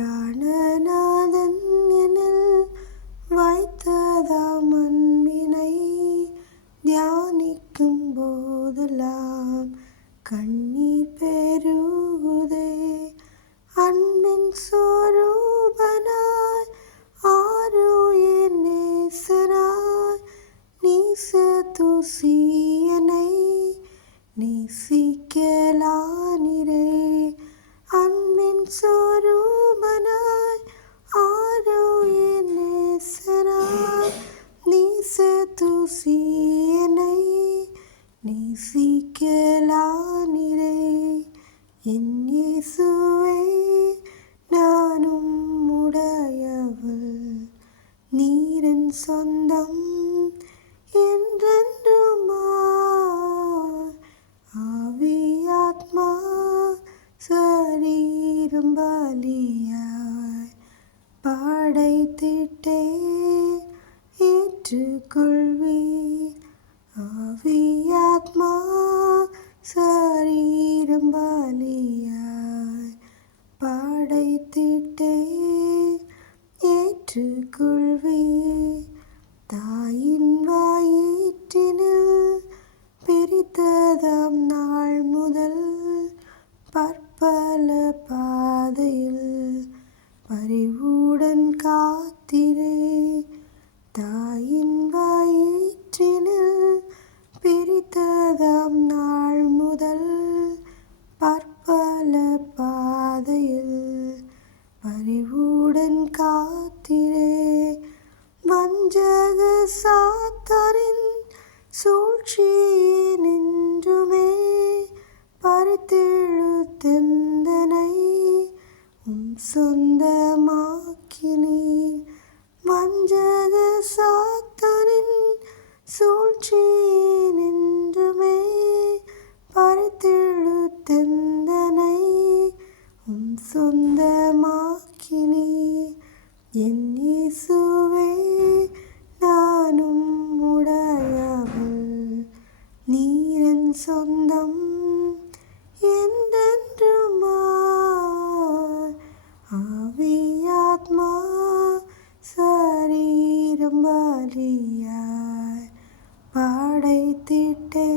பிராணநாதன் எனில் வைத்ததாம் அன்பினை தியானிக்கும் போதெல்லாம் கண்ணீர் பெருகுதே. அன்பின் சொரூபனாய் ஆருயிர் நேசனாய் நீச தூசியனை நேசிக்கலானிரே. அன்பின் சொரூபனாய் ஆருயிர் நேசனாய் நீச தூசியனை நேசிக்கலானிரே. என் இயேசுவே நானும் உடையவள், நீரின் சொந்தம் என்றென்றுமாய். ஆவியாத்மா சரீரம் பலியாய் படைத்திட்டே ஏற்றுக்கொள்வீர். ஆவியாத்மா சரீரம் பலியாய் படைத்திட்டே ஏற்றுக்கொள்வீர். தாயின் வயிற்றினில் பிரித்ததாம் நாள் முதல் பற்பல பாதையில் பரிவுடன் காத்திரே. தாயின் வயிற்றினில் பிரித்ததாம் நாள் முதல் பற்பல பாதையில் பரிவுடன் காத்திரே. வஞ்சக சாத்தானின் சூழ்ச்சியை நின்றுமே பறித்தெழுத்தெந்தனை சொந்தமாக்கினீர். வஞ்சக சாத்தானின் சூழ்ச்சியை நின்றுமே பறித்தெழுத்தெந்தனை சொந்தமாக்கினீர். என் இயேசுவே நானும் உடையவள், நீரின் சொந்தம் என்றென்றுமாய். ஆவியாத்மா சரீரம் பலியாய் படைத்திட்டே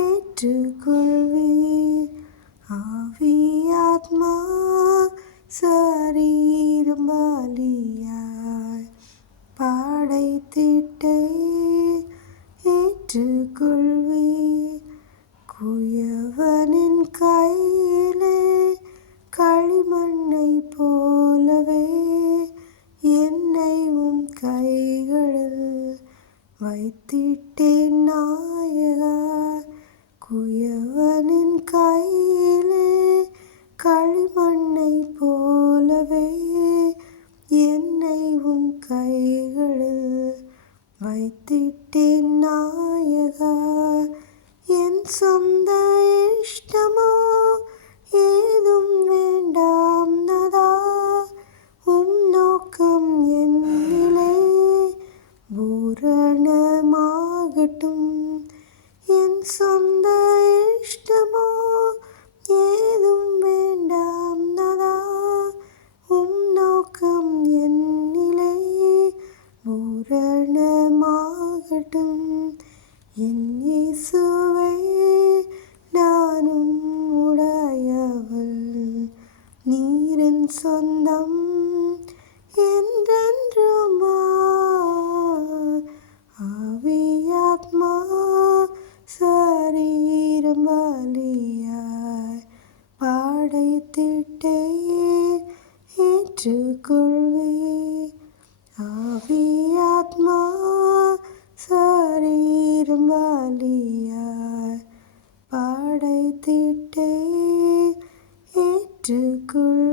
ஏற்றுக்கொள்வீர். ஆவியாத்மா சரீரம் பலியாய் படைத்திட்டே ஏற்றுக்கொள்வீர். குயவனின் கையிலே களிமண்ணை போலவே என்னை உம் கைகளில் வைத்திட்டேன் நாயகா. குயவனின் கையிலே களிமண்ணை போலவே என்னை உம் கைகளில் வைத்திட்டேன் நாயகா. என் சொந்த இஷ்டமோ ஏதும் வேண்டாம் நதா, உம் நோக்கம் என்னிலே பூரணமாகட்டும். என் சொந்த இஷ்டமோ ஏதும் வேண்டாம் நதா, உம் நோக்கம் என்னிலே பூரணமாகட்டும். என் இயேசுவே நானும் உடையவள், நீரின் சொந்தம் என்றென்றுமாய். ஆவியாத்மா சரீரம் பலியாய் படைத்திட்டே ஏற்றுக்கொள்வீர். ஆவியாத்மா சரீரம் பலியாய் படைத்திட்டே ஏற்றுக்கொள்வீர்.